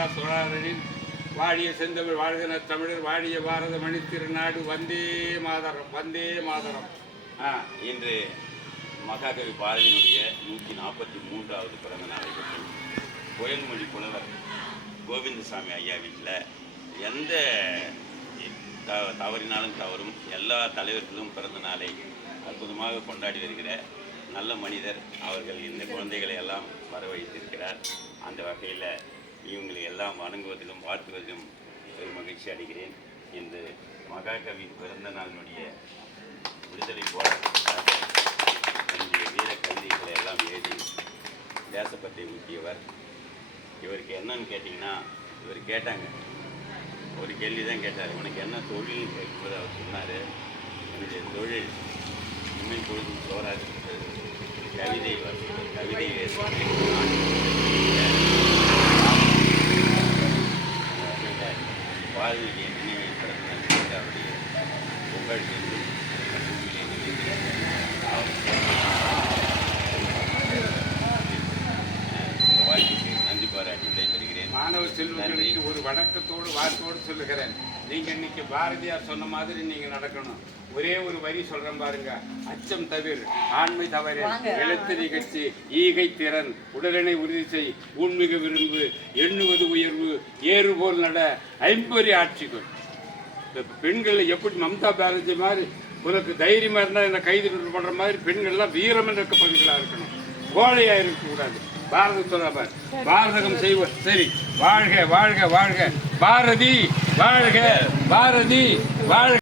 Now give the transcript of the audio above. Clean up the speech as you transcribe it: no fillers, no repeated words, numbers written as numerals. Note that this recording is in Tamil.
ராஜேந்திர சோழரின் வாழிய செந்தமிழ் வாழ்கிற தமிழர் வாழிய பாரத மணி திருநாடு வந்தே மாதரம் வந்தே மாதரம். இன்று மகாகவி பாரதியினுடைய 143வது பிறந்த நாளை பற்றி கோயல்மொழி புலவர் கோவிந்தசாமி ஐயா வீட்டில் எந்த தவறினாலும் தவறும் எல்லா தலைவர்களும் பிறந்த நாளை அற்புதமாக கொண்டாடி வருகிற நல்ல மனிதர் அவர்கள் இந்த குழந்தைகளை எல்லாம் வரவழைத்திருக்கிறார். அந்த வகையில் இவங்களை எல்லாம் வணங்குவதிலும் வாழ்த்துவதிலும் பெரும் மகிழ்ச்சி அடைகிறேன். இந்த மகாகவி பிறந்த நாளினுடைய விடுதலை போராட்டத்திற்காக தன்னுடைய வீர கவிதைகளை எல்லாம் எழுதி தேசப்பற்றை ஊட்டியவர். இவருக்கு என்னன்னு கேட்டிங்கன்னா, இவர் கேட்டாங்க, ஒரு கேள்வி தான் கேட்டார், உனக்கு என்ன தொழில்னு கேட்கும்போது அவர் சொன்னார், என்னுடைய தொழில் இனிமேல் பொழுதும் சோறாக கவிதை கவிதை வாழ்விய நினைவை பிறந்த அவருடைய புகழ் என்று வாழ்க்கைக்கு நன்றி பாராட்டி விடைபெறுகிறேன். மாணவ செல்வங்களுக்கு ஒரு வணக்கத்தோடு வாழ்த்தோடு சொல்லுகிறேன். நீங்கள் இன்னைக்கு பாரதியார் சொன்ன மாதிரி நீங்கள் நடக்கணும். ஒரே ஒரு வரி சொல்கிறேன் பாருங்க. அச்சம் தவிர ஆண்மை தவறு, எழுத்து நிகழ்ச்சி, ஈகை திறன், உடலினை உறுதி செய், உண்மிகு விரும்பு, எண்ணுவது உயர்வு, ஏறுபோல் நட, ஐம்பொறி ஆட்சிகள். இந்த பெண்கள் எப்படி மம்தா பானர்ஜி மாதிரி உனக்கு தைரியமாக இருந்தால் என்ன கைது பண்ணுற மாதிரி பெண்கள்லாம் வீரம் இருக்க பெண்களாக இருக்கணும், கோழையாக இருக்கக்கூடாது. பாரதம் சொல்றார், பாரதகம் செய்வோம். சரி, வாழ்க வாழ்க வாழ்க பாரதி, வாழ்க பாரதி, வாழ்க.